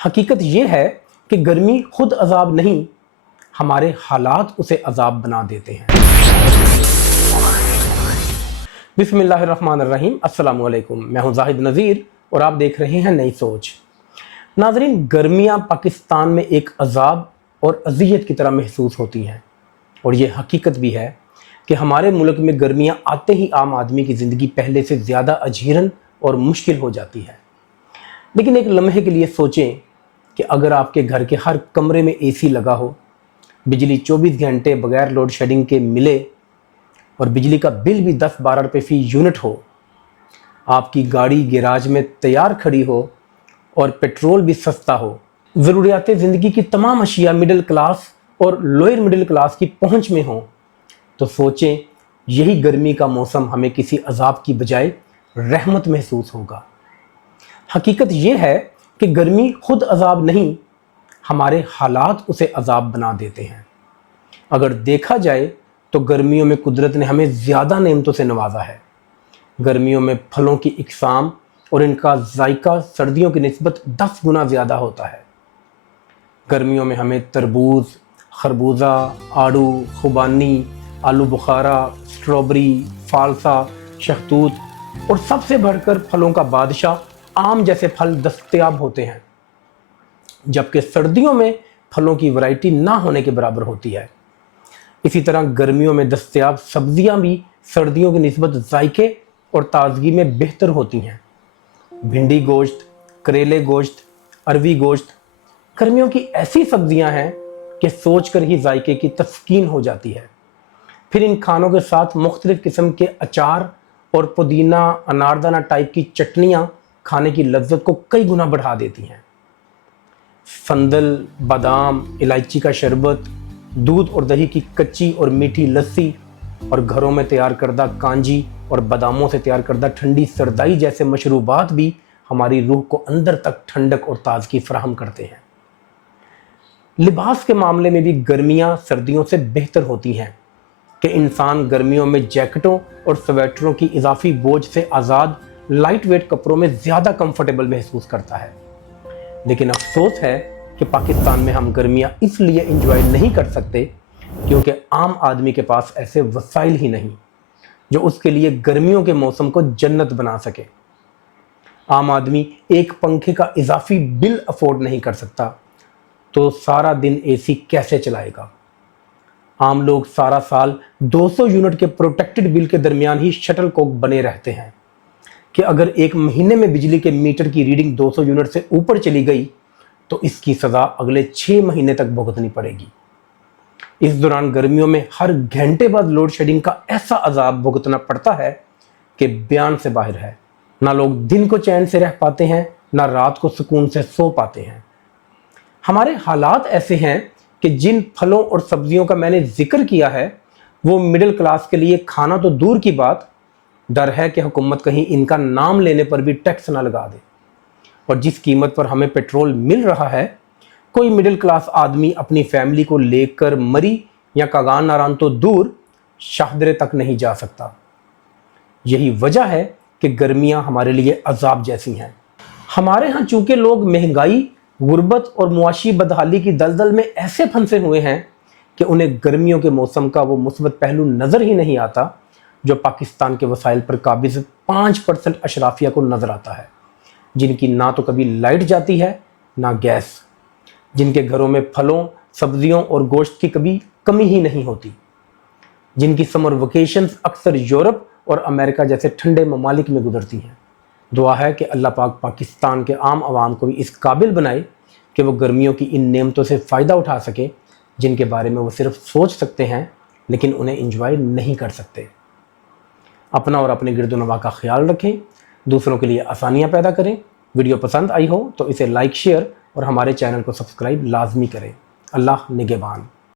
حقیقت یہ ہے کہ گرمی خود عذاب نہیں، ہمارے حالات اسے عذاب بنا دیتے ہیں۔ بسم اللہ الرحمن الرحیم، السلام علیکم، میں ہوں زاہد نذیر اور آپ دیکھ رہے ہیں نئی سوچ۔ ناظرین، گرمیاں پاکستان میں ایک عذاب اور اذیت کی طرح محسوس ہوتی ہیں، اور یہ حقیقت بھی ہے کہ ہمارے ملک میں گرمیاں آتے ہی عام آدمی کی زندگی پہلے سے زیادہ اجیرن اور مشکل ہو جاتی ہے۔ لیکن ایک لمحے کے لیے سوچیں کہ اگر آپ کے گھر کے ہر کمرے میں اے سی لگا ہو، بجلی 24 گھنٹے بغیر لوڈ شیڈنگ کے ملے اور بجلی کا بل بھی 10-12 روپے فی یونٹ ہو، آپ کی گاڑی گیراج میں تیار کھڑی ہو اور پیٹرول بھی سستا ہو، ضروریات زندگی کی تمام اشیاء مڈل کلاس اور لوئر مڈل کلاس کی پہنچ میں ہوں، تو سوچیں یہی گرمی کا موسم ہمیں کسی عذاب کی بجائے رحمت محسوس ہوگا۔ حقیقت یہ ہے کہ گرمی خود عذاب نہیں، ہمارے حالات اسے عذاب بنا دیتے ہیں۔ اگر دیکھا جائے تو گرمیوں میں قدرت نے ہمیں زیادہ نعمتوں سے نوازا ہے۔ گرمیوں میں پھلوں کی اقسام اور ان کا ذائقہ سردیوں کی نسبت 10 گنا زیادہ ہوتا ہے۔ گرمیوں میں ہمیں تربوز، خربوزہ، آڑو، خوبانی، آلو بخارا، سٹرابری، فالسا، شہتوت اور سب سے بڑھ کر پھلوں کا بادشاہ آم جیسے پھل دستیاب ہوتے ہیں، جبکہ سردیوں میں پھلوں کی ورائٹی نہ ہونے کے برابر ہوتی ہے۔ اسی طرح گرمیوں میں دستیاب سبزیاں بھی سردیوں کی نسبت ذائقے اور تازگی میں بہتر ہوتی ہیں۔ بھنڈی گوشت، کریلے گوشت، اروی گوشت گرمیوں کی ایسی سبزیاں ہیں کہ سوچ کر ہی ذائقے کی تسکین ہو جاتی ہے۔ پھر ان کھانوں کے ساتھ مختلف قسم کے اچار اور پودینہ اناردانہ ٹائپ کی چٹنیاں کھانے کی لذت کو کئی گنا بڑھا دیتی ہیں۔ سندل، بادام، الائچی کا شربت، دودھ اور دہی کی کچی اور میٹھی لسی اور گھروں میں تیار کردہ کانجی اور باداموں سے تیار کردہ ٹھنڈی سردائی جیسے مشروبات بھی ہماری روح کو اندر تک ٹھنڈک اور تازگی فراہم کرتے ہیں۔ لباس کے معاملے میں بھی گرمیاں سردیوں سے بہتر ہوتی ہیں کہ انسان گرمیوں میں جیکٹوں اور سویٹروں کی اضافی بوجھ سے آزاد لائٹ ویٹ کپڑوں میں زیادہ کمفرٹیبل محسوس کرتا ہے۔ لیکن افسوس ہے کہ پاکستان میں ہم گرمیاں اس لیے انجوائے نہیں کر سکتے کیونکہ عام آدمی کے پاس ایسے وسائل ہی نہیں جو اس کے لیے گرمیوں کے موسم کو جنت بنا سکے۔ عام آدمی ایک پنکھے کا اضافی بل افورڈ نہیں کر سکتا تو سارا دن اے سی کیسے چلائے گا؟ عام لوگ سارا سال 200 یونٹ کے پروٹیکٹڈ بل کے درمیان ہی شٹل کوک بنے رہتے ہیں کہ اگر ایک مہینے میں بجلی کے میٹر کی ریڈنگ 200 یونٹ سے اوپر چلی گئی تو اس کی سزا اگلے 6 مہینے تک بھگتنی پڑے گی۔ اس دوران گرمیوں میں ہر گھنٹے بعد لوڈ شیڈنگ کا ایسا عذاب بھگتنا پڑتا ہے کہ بیان سے باہر ہے۔ نہ لوگ دن کو چین سے رہ پاتے ہیں، نہ رات کو سکون سے سو پاتے ہیں۔ ہمارے حالات ایسے ہیں کہ جن پھلوں اور سبزیوں کا میں نے ذکر کیا ہے وہ مڈل کلاس کے لیے کھانا تو دور کی بات، ڈر ہے کہ حکومت کہیں ان کا نام لینے پر بھی ٹیکس نہ لگا دے، اور جس قیمت پر ہمیں پیٹرول مل رہا ہے کوئی مڈل کلاس آدمی اپنی فیملی کو لے کر مری یا کاغان ناران تو دور شاہدرے تک نہیں جا سکتا۔ یہی وجہ ہے کہ گرمیاں ہمارے لیے عذاب جیسی ہیں۔ ہمارے ہاں چونکہ لوگ مہنگائی، غربت اور معاشی بدحالی کی دلدل میں ایسے پھنسے ہوئے ہیں کہ انہیں گرمیوں کے موسم کا وہ مثبت پہلو نظر ہی نہیں آتا جو پاکستان کے وسائل پر قابض 5% اشرافیہ کو نظر آتا ہے، جن کی نہ تو کبھی لائٹ جاتی ہے نہ گیس، جن کے گھروں میں پھلوں، سبزیوں اور گوشت کی کبھی کمی ہی نہیں ہوتی، جن کی سمر ویکیشنز اکثر یورپ اور امریکہ جیسے ٹھنڈے ممالک میں گزرتی ہیں۔ دعا ہے کہ اللہ پاک پاکستان کے عام عوام کو بھی اس قابل بنائے کہ وہ گرمیوں کی ان نعمتوں سے فائدہ اٹھا سکے جن کے بارے میں وہ صرف سوچ سکتے ہیں لیکن انہیں انجوائے نہیں کر سکتے۔ اپنا اور اپنے گرد و نواح کا خیال رکھیں، دوسروں کے لیے آسانیاں پیدا کریں۔ ویڈیو پسند آئی ہو تو اسے لائک، شیئر اور ہمارے چینل کو سبسکرائب لازمی کریں۔ اللہ نگہبان۔